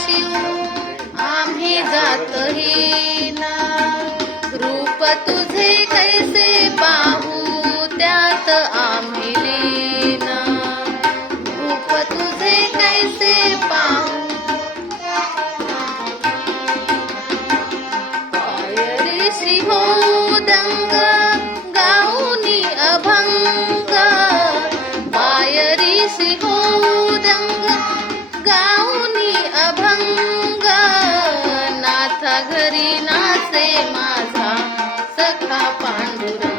शिव आम्ही जातहीना, रूप तुझे कैसे पाहू त्यात आम्ही लीना, रूप तुझे कैसे पाहू. पाय रे श्री होदंग गाऊनी अभंग, पाय रे श्री होदंग गाऊनी अभंग, नाथा घरी नाचे माझा सखा पांडुरंग.